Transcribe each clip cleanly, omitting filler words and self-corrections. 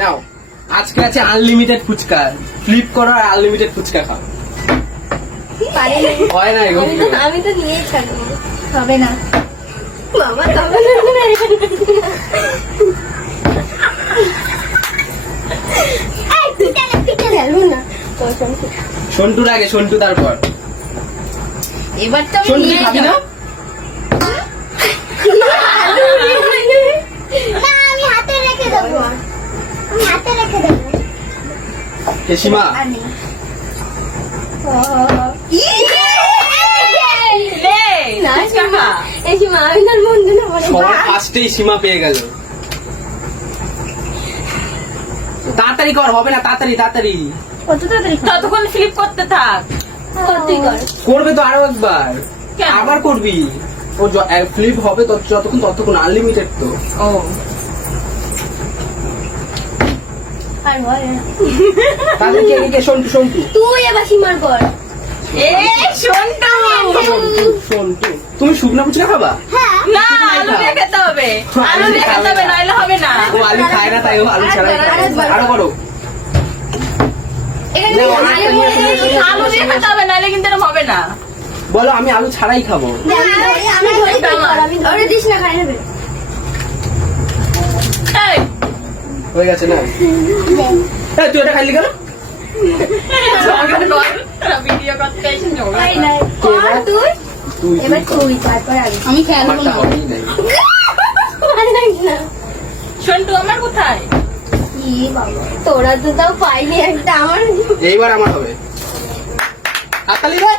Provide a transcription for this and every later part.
নাও আজকে আছে unlimited fuchka, flip করো আর আনলিমিটেড ফুচকা খাও। হয় না এরকম? আমি তো নিয়ে ছাড়বো, হবে না বাবা, তবে না সন্টুর আগে, সন্টু তারপর। এবার তো আমি সন্টু নিয়ে খাবি না? আমি হাতে রেখে দেবো, আমি হাতে রেখে দেবো। সীমা সবার ফার্স্টেই সীমা পেয়ে গেল। তাড়াতাড়ি কর, হবে না, তাড়াতাড়ি তাড়াতাড়ি। ততক্ষণ ফ্লিপ করতে থাক। করবে তো আরো একবার, কেন? আবার করবি। ও ফ্লিপ হবে ততক্ষণ আনলিমিটেড তো। ও তাদেরকে এদিকে সন্টু, সন্টু তুই এবার সীমার পর। সন্টু তুমি শুকনো ফুচকা খাবা? না, আলু দিয়ে খেতে হবে, আলু দিয়ে খেতে হবে, নাইলে হবে না। ও আলু খায় না, তাই ও আলু ছাড়াই খায়। আরো করো। আলু দিয়ে খেতে হবে, নাইলে কিন্তু এরকম হবে না। বলো আমি আলু ছাড়াই খাবো। আমি ধরে দিস না, খাই নেবে। এই, হয়ে গেছে না? এই, তুই এটা খাইলি কেন? ভিডিও করতে এসে ঝগড়া তাই কর। নাই। কর তুই, তুই এবার তুই, তারপর আমি। আমি খেয়াল আমারটা হবেই নাই। না। সন্টু আমার কোথায়? ই বাবা, তোরা তো তাও পাইনি একটা, আমার এইবার আমার হবে। হাততালি দে।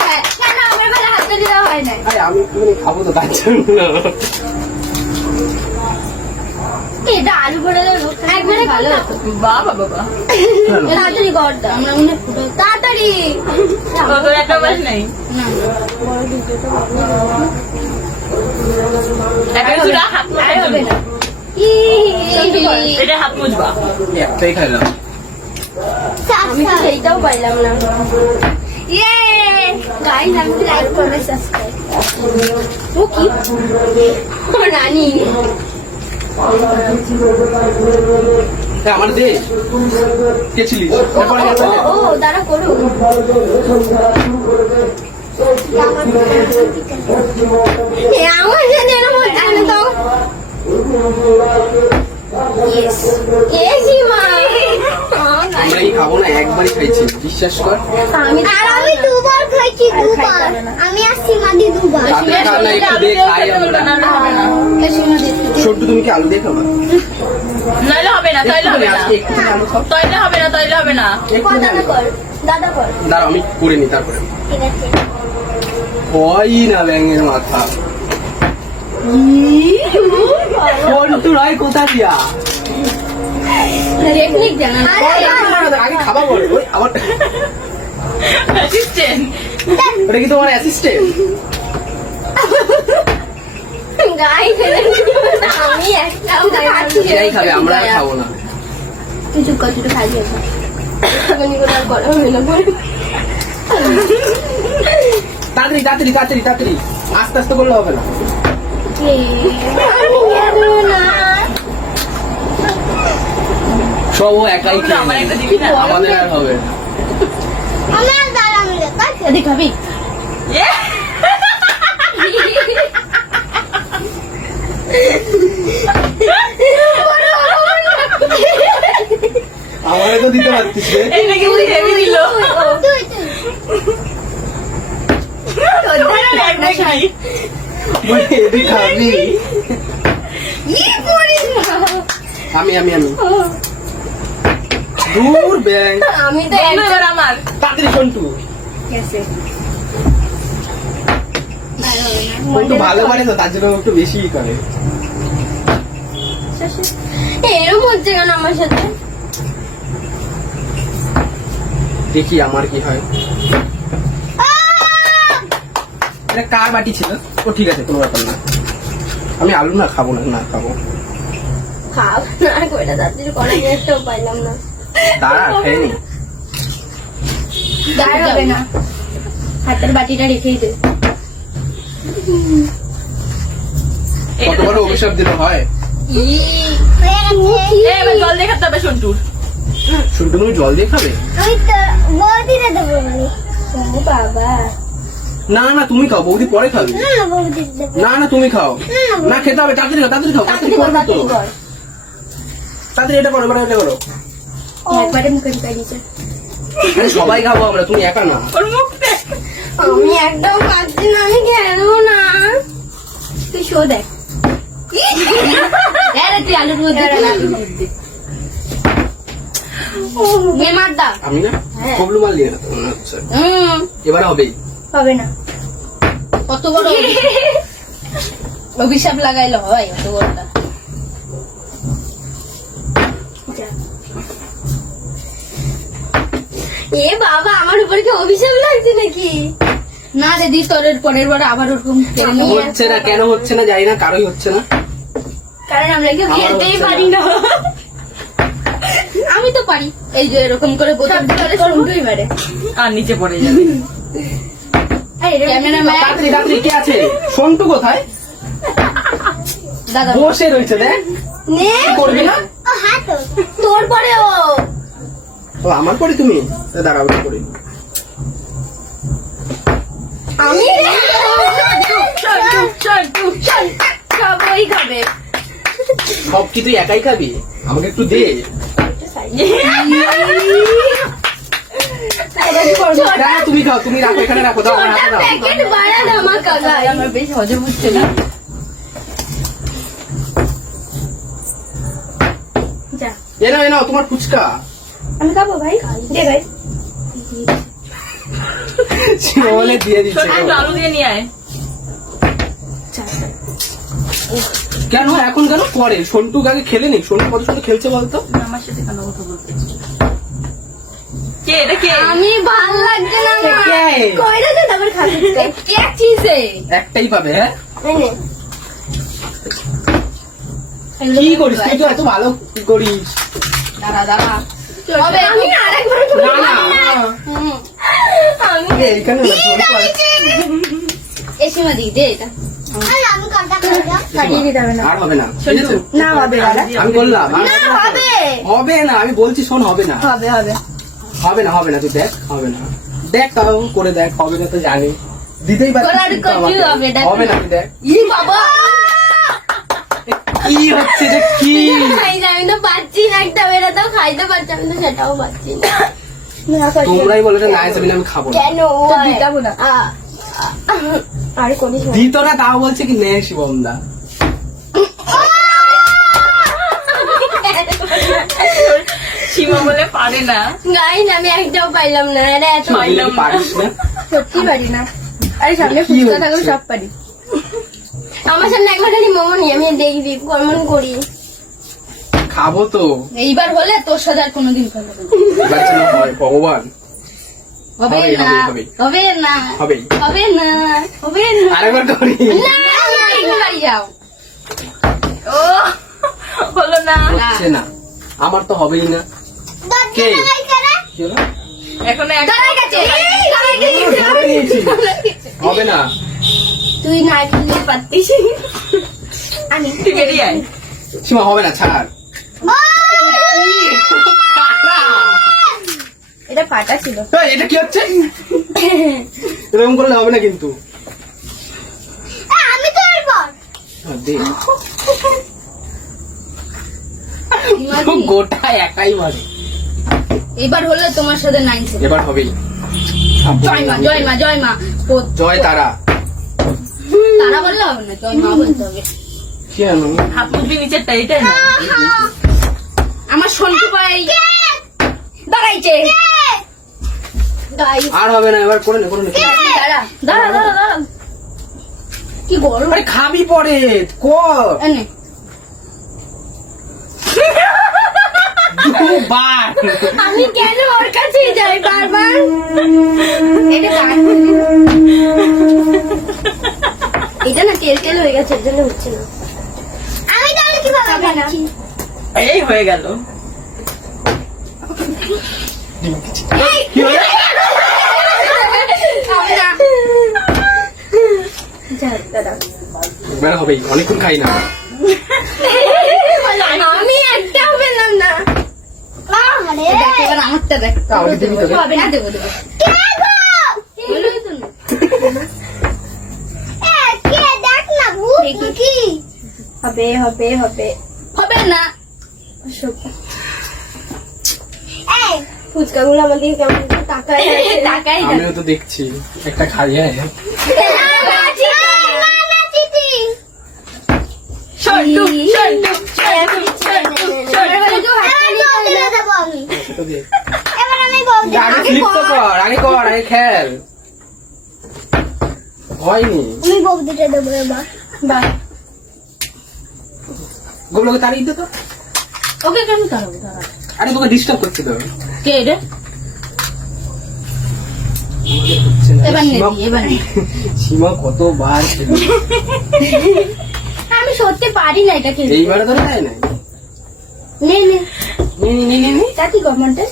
হ্যাঁ, কেন আমার বেলা হাতে দেওয়া হয় না? আরে আমি একটুখানি খাবো তো, তার জন্য। এটা আলু ভরে একবারে ভালো হতো। বাবা বাবা, তাড়াতাড়ি কর, আমরা মনে তাড়াতাড়ি। তোর একটা বাস নেই। একটা দুটা হাত মুছাই হবে জন্য। না। এটা হাত মুছবা। একটাই খাইলাম। আমি তো সেইটাও পাইলাম না। ইয়ে গাইস, আমি লাইক করবে, সাবস্ক্রাইব। ও কি? ও নানি। আমার দে। কে ছিলিস? এরপরে ও দাঁড়া করো। আমার সাথে এরকম হচ্ছে না তো। ইয়েস ইয়েস মা। আমরা এই খাবো না, একবারই খাইছি, বিশ্বাস কর। আমি দুবার খাইছি, দুবার। আমি আর সীমাদি দুবার। রাতে খাওয়া একটু দিয়ে খাই আমরা। সন্টু তুমি কি আলু দিয়ে খাবা? নাইলে হবে না, তাইলে হবে না, আজকে একটুখানি আলু খাও। তাইলে হবে না, তাইলে হবে না। দাদা কর, দাদা কর। দাঁড়াও আমি করে নি তারপরে। ঠিক আছে। হয় না ব্যাঙের মাথা। সন্টু রায় কোথা দিয়া? টেকনিক জানা না। আগে খাবা বলে, ওই আবার অ্যাসিস্ট্যান্ট। ওটা কি তোমার অ্যাসিস্ট্যান্ট? গাই আমি একটাও খাচ্ছি। এটাই খাবে, আমরা আর খাবো না। তুই চুপ কর, তুই খাই দিও। আর করা হবে না বলে। তাড়াতাড়ি তাড়াতাড়ি তাড়াতাড়ি তাড়াতাড়ি, আস্তে আস্তে করলে হবে না। সব ও একাই খেয়ে আমার নেয়। একটা দিবি না? আমাদের আর হবে না। আমার দাঁড়া মিলে কাছে খাবি। ইয়ে! আমারে তো দিতে পারতিস রে। এটা কিন্তু হেভি দিল। তুই বলে, এদিক খাবি। আমি আমি আমি দূর ব্যাং। আমি তো এবার আমার। তাড়াতাড়ি সন্টু। সন্টু ভালো পারে তো, তার জন্য ও একটু বেশি করে। এরম হচ্ছে কেন আমার সাথে? দেখি আমার কি হয়। এটা কার বাটি ছিল? ও ঠিক আছে, কোনো ব্যাপার না। আমি আলু না খাবো না, না খাবো। খাও না, কয়টা তাড়াতাড়ি করা একটাও পাইলাম না। দাঁড়া খেয়ে নি। গায়ে হবে না, হাতের বাটিটা রেখেই দে। কত বড় অভিশাপ দিলে হয়। এবার জল দিয়ে খেতে হবে সন্টুর। শুনতে তুমি জল দিয়ে খাবে? ও বাবা, না না তুমি খাও, বৌদি পরে খাবে। না না তুমি খাও। না খেতে হবে, তাড়াতাড়ি খাও, তাড়াতাড়ি খাও, তাড়াতাড়ি করবে তো। তাড়াতাড়ি এটা করো, এবার এটা করো। একবারে মুখে ঢুকাই দিয়েছে। আরে সবাই খাবো আমরা, তুমি একা না। ওর মুখ দেখ। আমি একদম পাচ্ছি না, আমি খেলবো না। তুই শো দেখ। তুই আলুর মধ্যে মার দা। আমি না হ্যাঁ। কবলু মাল দিয়ে না। আচ্ছা এবার হবেই। হবে না, কত বড় অভিশাপ লাগাইলো হয় অত বড়টা। এ বাবা, আমার উপরে কি অভিশাপ লাগছে নাকি? না দিদি, তোর পরের বার আবার ওরকম হচ্ছে না, কেন হচ্ছে না জানি না, কারোই হচ্ছে না। কারণ আমরা কেউ খেলতেই পারি না। আমি তো পারি, এই যে এরকম করে বোতল ধরে সন্টুই মারে। আর নিচে পড়ে যাবে। ক্যামেরাম্যান তাড়াতাড়ি তাড়াতাড়ি, কে আছে? সন্টু কোথায়? দাদা বসে রয়েছে, দেখ নে, করবি না। তোর পরে ও ও আমার পরে তুমি দাঁড়াও করে। আমি সবাই খাবে। সব কি তুই একাই খাবি? আমাকে একটু দে। না, তুমি খাও, তুমি রাখো, এখানে রাখো, দাও আমার হাতে দাও। প্যাকেট বাড়ান আমার কাগায়। আমার বেশ হজম হচ্ছে না। যা, এনাও এনাও তোমার ফুচকা। আমি খাবো ভাই, দে ভাই। বলে দিয়ে দিচ্ছে। ছোট একটু আলু দিয়ে নিয়ে আয়। কেন এখন কেন পরে? সন্টু আগে খেলে নি, সন্টু কত সুন্দর খেলছে বলতো। আমার সাথে কেন কথা বলতে? কে এটা কে? আমি ভাল লাগছে না আমার। কে? কইরা দে, তারপর খাবি। কে চিজে একটাই পাবে। হ্যাঁ এনে কি করিস তুই? তো এত ভালো করিস। দাঁড়া দাঁড়া, হবে। আমি আরেকবার না না আমি এ, এখানে না, সন্টু আর- এসিমা দি দে এটা। কাটিয়ে দিতে হবে না। আর হবে না, ঠিক আছে? না হবে দাদা, আমি বললাম আর না হবে হবে না, আমি বলছি শোন, হবে না, হবে হবে হবে না, হবে না, তুই দেখ, হবে না, দেখ তাও করে দেখ, হবে না তো জানি, দিতেই পারছিস করার কিন্তু কিছু আমাকে। হবে না। হবে না, তুই দেখ ই বাবা, কি হচ্ছে যে কি। খাই না, আমি তো পাচ্ছি না, একটা বেরোতেও খাইতে পারছি, আমি তো সেটাও পাচ্ছি না। তোমরাই বলে না যাবি না, আমি খাবো না। কেন দিতাবো না আর করিস না। দিত না তাও বলছে কি নে শিবম দা। সীমা বলে পারে না। গাইন, আমি একটাও পাইলাম না। এটা এত তুই কি পারিস না? সত্যি পারি না। আরে সামনে কি ফুচকা হচ্ছে? থাকলে সব পারি। আমার সামনে একবার খালি মোমো নিয়ে আমি দেখবি কেমন করি। খাবো তো। এইবার হলে তোর সাথে আর কোনোদিন খাবো না। এবার যেন হয়, ভগবান। হবে হবে, না, হবে। হবে না, হবেই। হবে না, হবে না। আরেকবার করি। না, একবার যাও। ও হলো না। হচ্ছে না, আমার তো হবেই না। কে? কি হলো? এখন দাঁড়াই গেছে, দাঁড়াই গেছে। ধরে নিয়েছি। হবে না। তুই না খেলে পারতিস। আমি তুই বেরিয়ে আয়। সীমা হবে না, ছাড়। এটা ফাটা ছিল। এই, এটা কি হচ্ছে? এরকম করলে হবে না কিন্তু। আমি তো এরপর হ্যাঁ, দে। গোটা একাই মারে। এবার হলে তোমার সাথে নাইন ছিল। এবার হবেই। জয় মা, জয় মা, জয় মা। জয় তারা। তারা বললে হবে না, জয় মা বলতে হবে। কি জানো? হাত মুখবি নিচেরটা, এটাই না? আমার সন্টু ভাই দাঁড়াইছে। গাইস, আর হবে না, এবার করে নে, করে নে। দাঁড়া দাঁড়া দাঁড়া দাঁড়া, কি গরম। আরে খাবি পরে, কর। এনে দুবার। আমি কেন ওর কাছে যাই বারবার? এটা কার? এটা না তেল তেল হয়ে গেছে, এর জন্য হচ্ছে না। আমি তাহলে কিভাবে খাচ্ছি? এই হয়ে গেল। কি হলো? আচ্ছা দাদা এবার হবেই, অনেকক্ষণ খাই না। আমি একটাও পেলাম না। দেখ, এবার আমারটা দেখ। আমাকে দিবি তো? হবে না, দেবো দেবো। বললোই তো না। দেখি। হবে হবে হবে হবে না। ফুচকা গুলো আমাকে কেমন টাকায় টাকাই আমিও তো দেখছি একটা খাই। হ্যাঁ আগে স্লিপ তো কর, আগে কর, আগে খেল। হয়নি আমি বৌদিটা দেবো এবার। বাহ, গোগুলোকে তাড়িয়ে দে তো। ওকে কেন তাড়াবো? দাঁড়া। আরে তোকে ডিস্টার্ব করছে তো। কে রে? এবার নে দি, এবার নে। সীমা কতবার খেলো। আমি সত্যি পারি না এটা খেলতে। এইবারে তো দেয় না। নে নে নে নে নে নে নে। তা কি গভর্নমেন্টে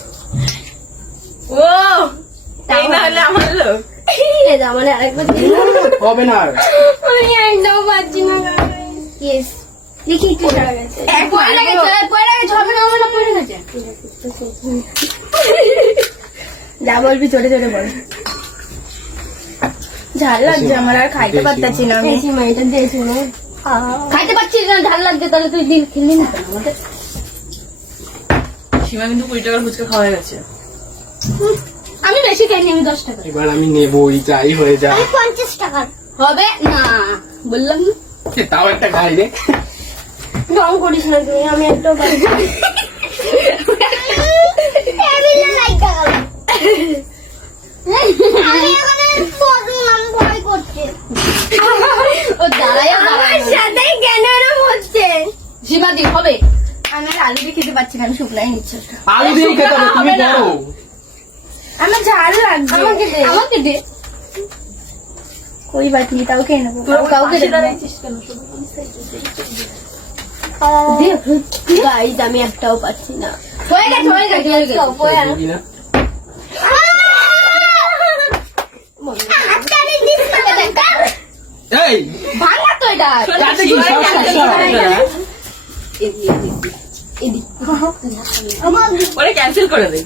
ও এই না হলে আমার লোক। এই যা মানে আরেকবার হবে না আর। আমি একদম পারছি না। ইয়েস দেখি একটু ছাড়া গেছে। পড়ে গেছে, হবে না, হবে না, পড়ে গেছে। যা বলবি জোরে জোরে বল। ঝাল লাগছে আমার, আর খাইতে পারতাছি না আমি। এটা দিয়েছি না, খাইতে পারছি না, ঝাল লাগছে। তাহলে তুই দিন খেলি না কেন আমাদের? সীমা কিন্তু 20 টাকার ফুচকা খাওয়া হয়ে গেছে। আমি বেশি খাইনি, আমি 10 টাকা। এবার আমি নেবই, যাই হয়ে যায়। 50 টাকা হবে না, বললাম না। তাও একটা খাই রে। ঢং করিস না তুই, আমি একটাও পারি না। ও দাঁড়ায় আমার সাথে কেন এরকম হচ্ছে? সীমাদি হবে। আমি আর আলু দিয়ে খেতে পারছি না, আমি শুকলাই নিচ্ছি। আলু দিয়ে খেতে হবে, তুমি বড়। আমার ঝাল লাগছে, আমাকে দে, আমাকে দে। কই বাটি, তাও খেয়ে নেবো। কাউকে দেবো না। গাইস আমি একটাও পাচ্ছি না। হয়ে গেছে, হয়ে গেছে, হয়ে গেছে। দিবি না? এই ভাঙা তো এটা। তাতে কি সব ওরে ক্যান্সেল করে দে।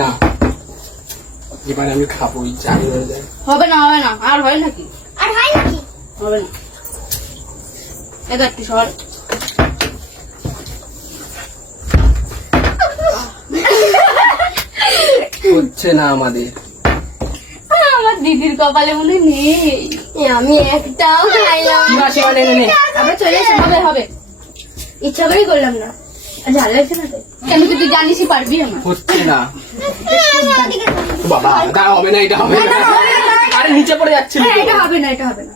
না, এবার আমি খাবো, যাই হয়ে যায়। হবে না, হবে না, আর হয় নাকি? আর হয় নাকি? হবে না। এটা একটু সর। হচ্ছে না আমাদের। আমার দিদির কপালে মনে হয় নেই। আমি একটাও খাইলাম। সীমা সীমা নে নে নে। আবার চলে এসে হবে হবে। ইচ্ছা করেই করলাম না। আর ঝাল লাগছে না তো? কেন তুই জানিসই পারবি আমার। হচ্ছে না বাবা, এটা হবে না, এটা হবে না। আরে নিচে পড়ে যাচ্ছে হ্যাঁ, এটা হবে না, এটা হবে না।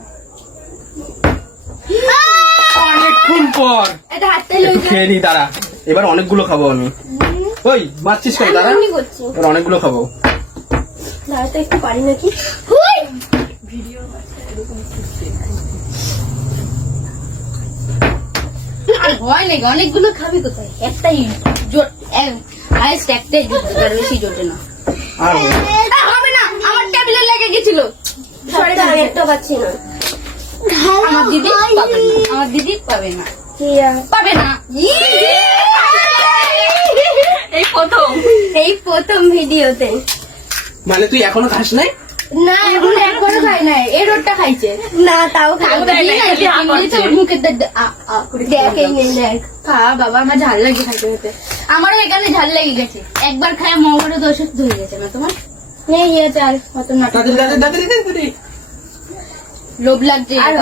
অনেকক্ষণ পর। এটা হাতটা একটু লইছে। খেয়ে নি, দাঁড়া। এবার অনেকগুলো খাবো আমি। ওই মারছিস কেন? দাঁড়া, আমি করছি। এবার অনেকগুলো খাবো। দাঁড়া তো একটু পারি নাকি? হুই! আর হয় নাকি? অনেকগুলো খাবি কোথায়? একটাই জোট, হাইস্ট একটাই জোটে, তার বেশি জোটে না। আর হবে না, আমার টেবিলে লেগে গেছিল। সরি, আমি একটা পাচ্ছি না। আমার দিদি পাবে না, আমার দিদি পাবে না, পাবে না। এই প্রথম ভিডিওতে। মানে তুই এখনো খাস নাই? না, এখন একবারও খাই নাই। এই রোডটা খাইছে না, তাও মুখে খা বাবা। আমার ঝাল লাগে খাইতে খেতে। আমারও এখানে ঝাল লেগে গেছে। একবার খায় মগরে দোষে ধরে গেছে না তোমার? নেই ইয়ে চাল কত না লোভ লাগছে। আর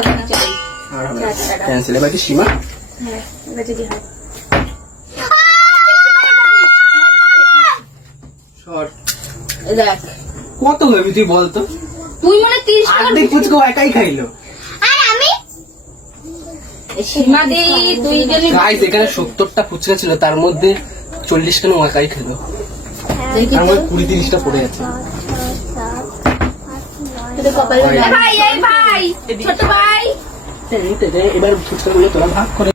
ক্যান্সেল। এবার কি সীমা? হ্যাঁ, এবার যদি হয় শর্ট দেখ। কত হবি তুই বলতো? তুই মনে 30 টাকা আর্ধেক ফুচকা একাই খাইলো। সীমা দি, তুই যদি গাইস, এখানে 70টা ফুচকা ছিল, তার মধ্যে 40 খানা ও একাই খেলো। তার মধ্যে 20-30টা পড়ে আছে। কপাল ভাই, এই ভাই, ছোট ভাই। এবার ফুচকা গুলো তোরা ভাগ করে